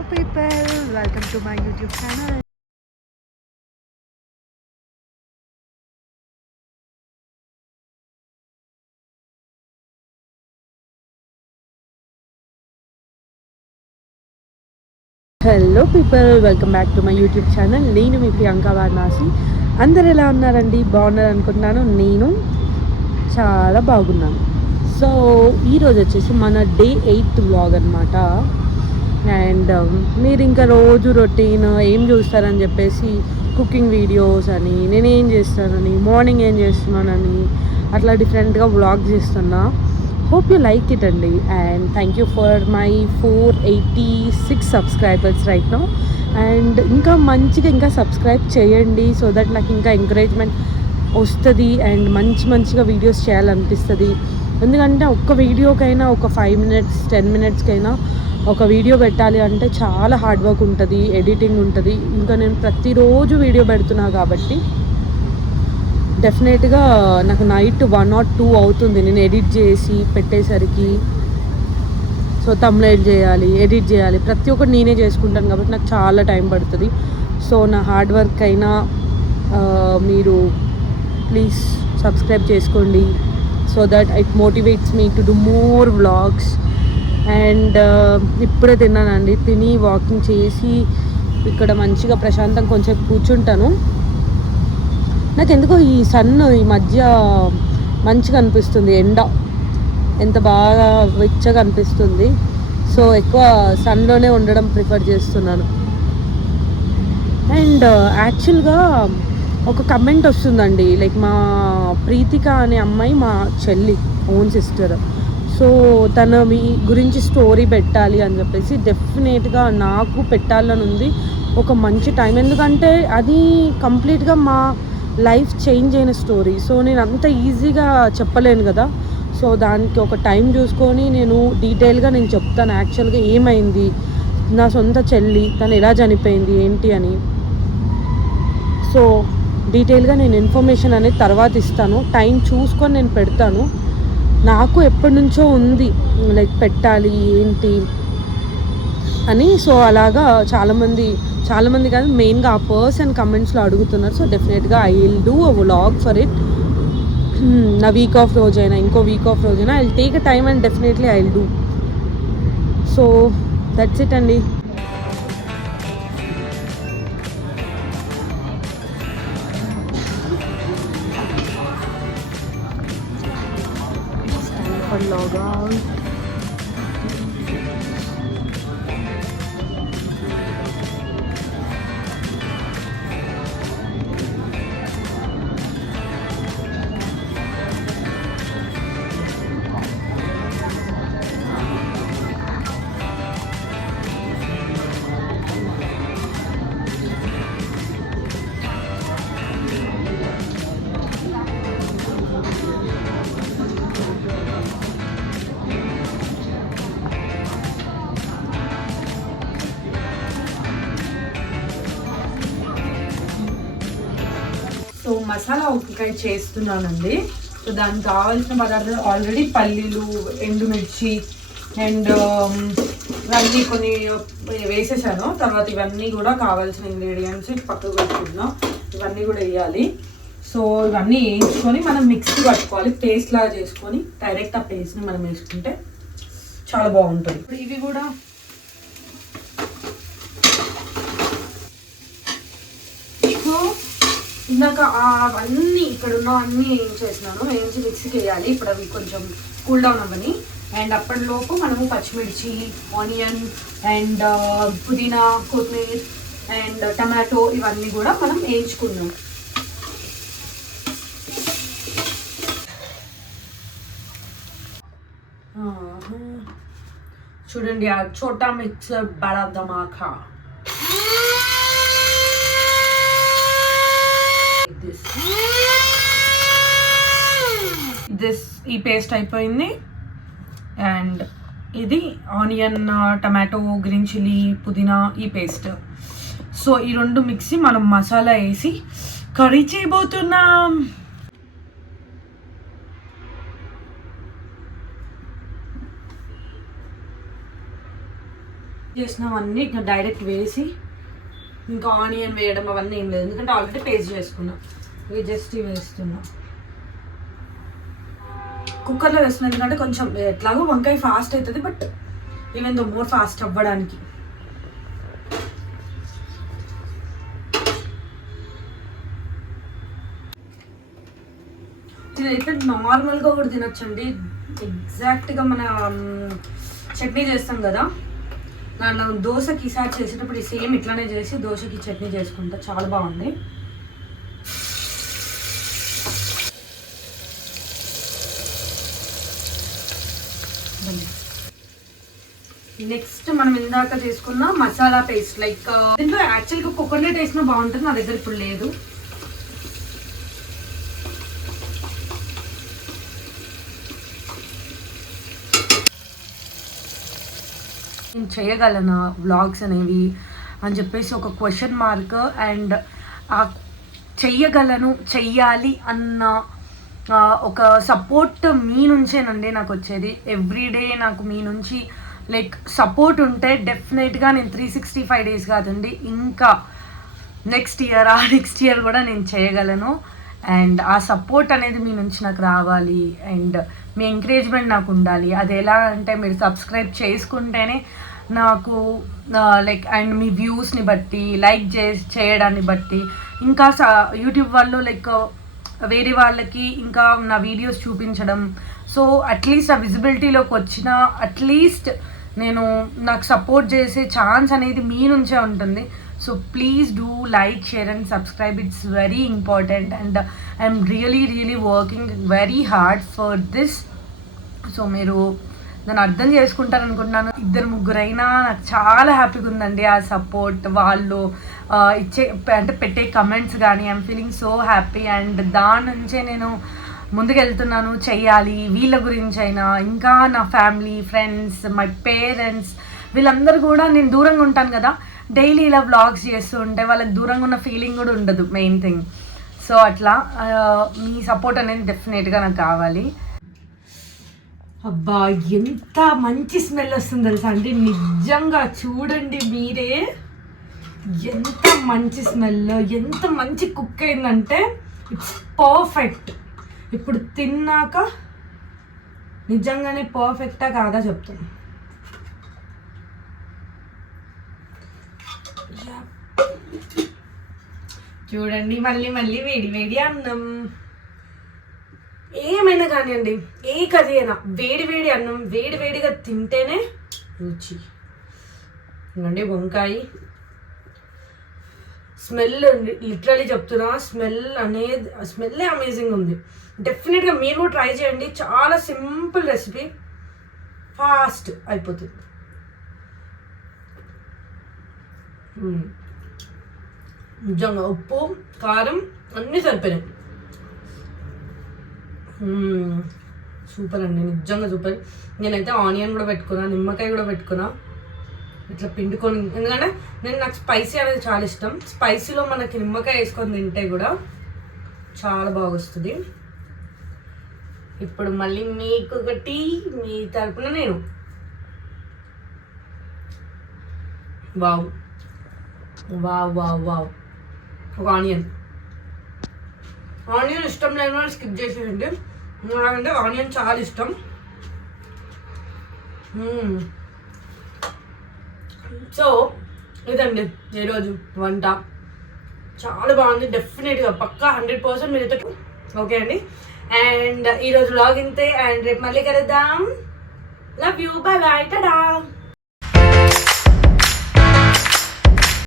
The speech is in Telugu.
Hello people, welcome to my YouTube channel. Hello people, welcome back to my YouTube channel. నేను మీ ప్రియాంక వారణాసి. అందరు ఎలా ఉన్నారండి? బాగున్నారు అనుకుంటున్నాను. నేను చాలా బాగున్నాను. సో ఈరోజు వచ్చేసి మన డే 8th వ్లాగ్ అనమాట. అండ్ మీరు ఇంకా రోజు రొటీన్ ఏం చూస్తారని చెప్పేసి కుకింగ్ వీడియోస్ అని, నేనేం చేస్తానని, మార్నింగ్ ఏం చేస్తున్నానని అట్లా డిఫరెంట్గా వ్లాగ్ చేస్తున్నా. హోప్ యూ లైక్ ఇట్ అండి. And thank you for my 486 subscribers right now. And ఇంకా మంచిగా సబ్స్క్రైబ్ చేయండి, సో దట్ నాకు ఇంకా ఎంకరేజ్మెంట్ వస్తుంది అండ్ మంచిగా వీడియోస్ చేయాలనిపిస్తుంది. ఎందుకంటే ఒక్క వీడియోకైనా ఒక 5 minutes 10 minutesకైనా ఒక వీడియో పెట్టాలి అంటే చాలా హార్డ్ వర్క్ ఉంటుంది, ఎడిటింగ్ ఉంటుంది. ఇంకా నేను ప్రతిరోజు వీడియో పెడుతున్నా కాబట్టి డెఫినెట్గా నాకు నైట్ 1 or 2 అవుతుంది నేను ఎడిట్ చేసి పెట్టేసరికి. సో థంబ్నెయిల్ చేయాలి, ఎడిట్ చేయాలి, ప్రతి ఒక్కటి నేనే చేసుకుంటాను కాబట్టి నాకు చాలా టైం పడుతుంది. సో నా హార్డ్ వర్క్ అయినా మీరు ప్లీజ్ సబ్స్క్రైబ్ చేసుకోండి, so that it motivates me to do more vlogs. And ఇప్పుడే తిన్నానండి. తిని వాకింగ్ చేసి ఇక్కడ మంచిగా ప్రశాంతంగా కొంచెం కూర్చుంటాను. నాకు ఎందుకో ఈ సన్ ఈ మధ్య మంచిగా అనిపిస్తుంది. ఎండ ఎంత బాగా వెచ్చగా అనిపిస్తుంది. సో ఎక్కువ సన్లోనే ఉండడం ప్రిఫర్ చేస్తున్నాను. అండ్ యాక్చువల్గా ఒక కమెంట్ వస్తుందండి, లైక్ మా ప్రీతిక అనే అమ్మాయి మా చెల్లి, ఓన్ సిస్టర్. సో తన మీ గురించి స్టోరీ పెట్టాలి అని చెప్పేసి డెఫినెట్గా నాకు పెట్టాలని ఉంది ఒక మంచి టైం. ఎందుకంటే అది కంప్లీట్గా మా లైఫ్ చేంజ్ అయిన స్టోరీ. సో నేను అంత ఈజీగా చెప్పలేను కదా. సో దానికి ఒక టైం చూసుకొని నేను డీటెయిల్గా నేను చెప్తాను యాక్చువల్గా ఏమైంది, నా సొంత చెల్లి తను ఎలా చనిపోయింది ఏంటి అని. సో డీటెయిల్గా నేను ఇన్ఫర్మేషన్ అనేది తర్వాత ఇస్తాను, టైం చూసుకొని నేను పెడతాను. నాకు ఎప్పటి నుంచో ఉంది లైక్ పెట్టాలి ఏంటి అని. సో అలాగా చాలామంది కాదు, మెయిన్గా ఆ పర్సన్ కమెంట్స్లో అడుగుతున్నారు. సో డెఫినెట్గా I will do a vlog for it. నా వీక్ ఆఫ్ రోజైనా ఇంకో వీక్ ఆఫ్ రోజైనా I will take a time and definitely I will do. So that's it అండి. Log out. సో మసాలా ఉప్పికాయ చేస్తున్నానండి. సో దానికి కావాల్సిన పదార్థాలు ఆల్రెడీ పల్లీలు, ఎండుమిర్చి అండ్ ఇవన్నీ కొన్ని వేసేసాను. తర్వాత ఇవన్నీ కూడా కావాల్సిన ఇంగ్రీడియంట్స్ పక్కకు పెట్టుకున్నాం. ఇవన్నీ కూడా వేయాలి. సో ఇవన్నీ వేయించుకొని మనం మిక్సీ పట్టుకోవాలి, పేస్ట్ లాగా చేసుకొని డైరెక్ట్ ఆ పేస్ట్ని మనం వేసుకుంటే చాలా బాగుంటుంది. ఇప్పుడు ఇవి కూడా ఇందాక అవన్నీ ఇక్కడ ఉన్న అన్నీ వేయించేసినాను, వేయించి మిక్సీకి వేయాలి. ఇప్పుడు అవి కొంచెం కూల్ డౌన్ అవ్వని. అండ్ అప్పటిలోపు మనము పచ్చిమిర్చి, ఆనియన్ అండ్ పుదీనా, కొత్తిమీర అండ్ టమాటో ఇవన్నీ కూడా మనం వేయించుకుందాం. చూడండి, ఆ చోటా మిక్సర్ బడా ధమాకా. ఈ పేస్ట్ అయిపోయింది. అండ్ ఇది ఆనియన్, టమాటో, గ్రీన్ చిల్లీ, పుదీనా ఈ పేస్ట్. సో ఈ రెండు మిక్సీ మనం మసాలా వేసి కర్రీ చేయబోతున్నాం. చేసినవన్నీ ఇంకా డైరెక్ట్ వేసి ఇంకా ఆనియన్ వేయడం అవన్నీ ఏం లేదు, ఎందుకంటే ఆల్రెడీ పేస్ట్ చేసుకున్నా. ఇవి జస్ట్ వేస్తున్నా. కుక్కర్లో వేస్తున్నా ఎందుకంటే కొంచెం ఎట్లాగో వంకాయ ఫాస్ట్ అవుతుంది, but even though more fast అవ్వడానికి. ఇదైతే నార్మల్గా కూడా తినొచ్చండి. ఎగ్జాక్ట్గా మన చట్నీ చేస్తాం కదా, దాంట్లో దోశకి ఈసారి చేసేటప్పుడు సేమ్ ఇట్లానే చేసి దోశకి చట్నీ చేసుకుంటా, చాలా బాగుంది. నెక్స్ట్ మనం ఇందాక చేసుకున్న మసాలా పేస్ట్, లైక్ దీంట్లో యాక్చువల్గా కోకోనట్ వేసినా బాగుంటుంది, నా దగ్గర ఇప్పుడు లేదు. నేను చేయగలనా వ్లాగ్స్ అనేవి అని చెప్పేసి ఒక క్వశ్చన్ మార్క్, అండ్ ఆ చెయ్యాలి అన్న ఒక సపోర్ట్ మీ నుంచేనండి నాకు వచ్చేది. ఎవ్రీడే నాకు మీ నుంచి లైక్ సపోర్ట్ ఉంటే డెఫినెట్గా నేను 365 డేస్ కాదండి, ఇంకా నెక్స్ట్ ఇయర్ కూడా నేను చేయగలను. అండ్ ఆ సపోర్ట్ అనేది మీ నుంచి నాకు రావాలి, అండ్ మీ ఎంకరేజ్మెంట్ నాకు ఉండాలి. అది ఎలా అంటే మీరు సబ్స్క్రైబ్ చేసుకుంటేనే నాకు లైక్, అండ్ మీ వ్యూస్ని బట్టి లైక్ చేయడాన్ని బట్టి ఇంకా యూట్యూబ్ వాళ్ళు లైక్ వేరే వాళ్ళకి ఇంకా నా వీడియోస్ చూపించడం, సో అట్లీస్ట్ ఆ విజిబిలిటీలోకి వచ్చిన అట్లీస్ట్ నేను నాకు సపోర్ట్ చేసే ఛాన్స్ అనేది మీ నుంచే ఉంటుంది. So please do like, share and subscribe. It's very important and I'm really working very hard for this. So మీరు నన్ను అర్థం చేసుకుంటారు అనుకుంటున్నాను. 2-3 నాకు చాలా హ్యాపీగా ఉందండి ఆ సపోర్ట్, వాళ్ళు ఇచ్చే అంటే పెట్టే కమెంట్స్ కానీ. I'm feeling so happy, and దాని నుంచే నేను ముందుకెళ్తున్నాను. చెయ్యాలి వీళ్ళ గురించి అయినా, ఇంకా నా ఫ్యామిలీ, ఫ్రెండ్స్, మై పేరెంట్స్, వీళ్ళందరూ కూడా, నేను దూరంగా ఉంటాను కదా, డైలీ ఇలా వ్లాగ్స్ చేస్తూ ఉంటే వాళ్ళకి దూరంగా ఉన్న ఫీలింగ్ కూడా ఉండదు, మెయిన్ థింగ్. సో అట్లా మీ సపోర్ట్ అనేది డెఫినెట్గా నాకు కావాలి. అబ్బా ఎంత మంచి స్మెల్ వస్తుంది తెలుసా అండి, నిజంగా చూడండి మీరే, ఎంత మంచి స్మెల్, ఎంత మంచి కుక్ అయిందంటే ఇట్స్ పర్ఫెక్ట్. ఇప్పుడు తిన్నాక నిజంగానే పర్ఫెక్టా కాదా చెప్తాను. చూడండి మళ్ళీ వేడి అన్నం, ఏమైనా కానివ్వండి, ఏ కర్రీ అయినా వేడి అన్నం వేడిగా తింటేనే రుచి. ఇవ్వండి వంకాయ స్మెల్, లిటరలీ చెప్తున్నా, స్మెల్లే అమేజింగ్ ఉంది. డెఫినెట్గా మీరు కూడా ట్రై చేయండి, చాలా సింపుల్ రెసిపీ, ఫాస్ట్ అయిపోతుంది. నిజంగా ఉప్పు కారం అన్నీ సరిపోయినాయి. సూపర్ అండి, నిజంగా సూపర్. నేనైతే ఆనియన్ కూడా పెట్టుకున్నా, నిమ్మకాయ కూడా పెట్టుకున్నా, ఇట్లా పిండుకొని, ఎందుకంటే నాకు స్పైసీ అనేది చాలా ఇష్టం. స్పైసీలో మనకి నిమ్మకాయ వేసుకొని తింటే కూడా చాలా బాగా వస్తుంది. ఇప్పుడు మళ్ళీ మీకు ఒకటి, మీ తరపున నేను వావ్ ఒక ఆనియన్ ఇష్టం లేని వాళ్ళు స్కిప్ చేసేయండి, నాకంటే ఆనియన్ చాలా ఇష్టం. సో ఇదండి ఈరోజు వంట, చాలా బాగుంది. డెఫినెట్గా పక్కా 100% మీరైతే ఓకే అండి. అండ్ ఈరోజు వ్లాగ్ ఇంతే, అండ్ రేపు మళ్ళీ కలుద్దాం. Love you, bye Tata.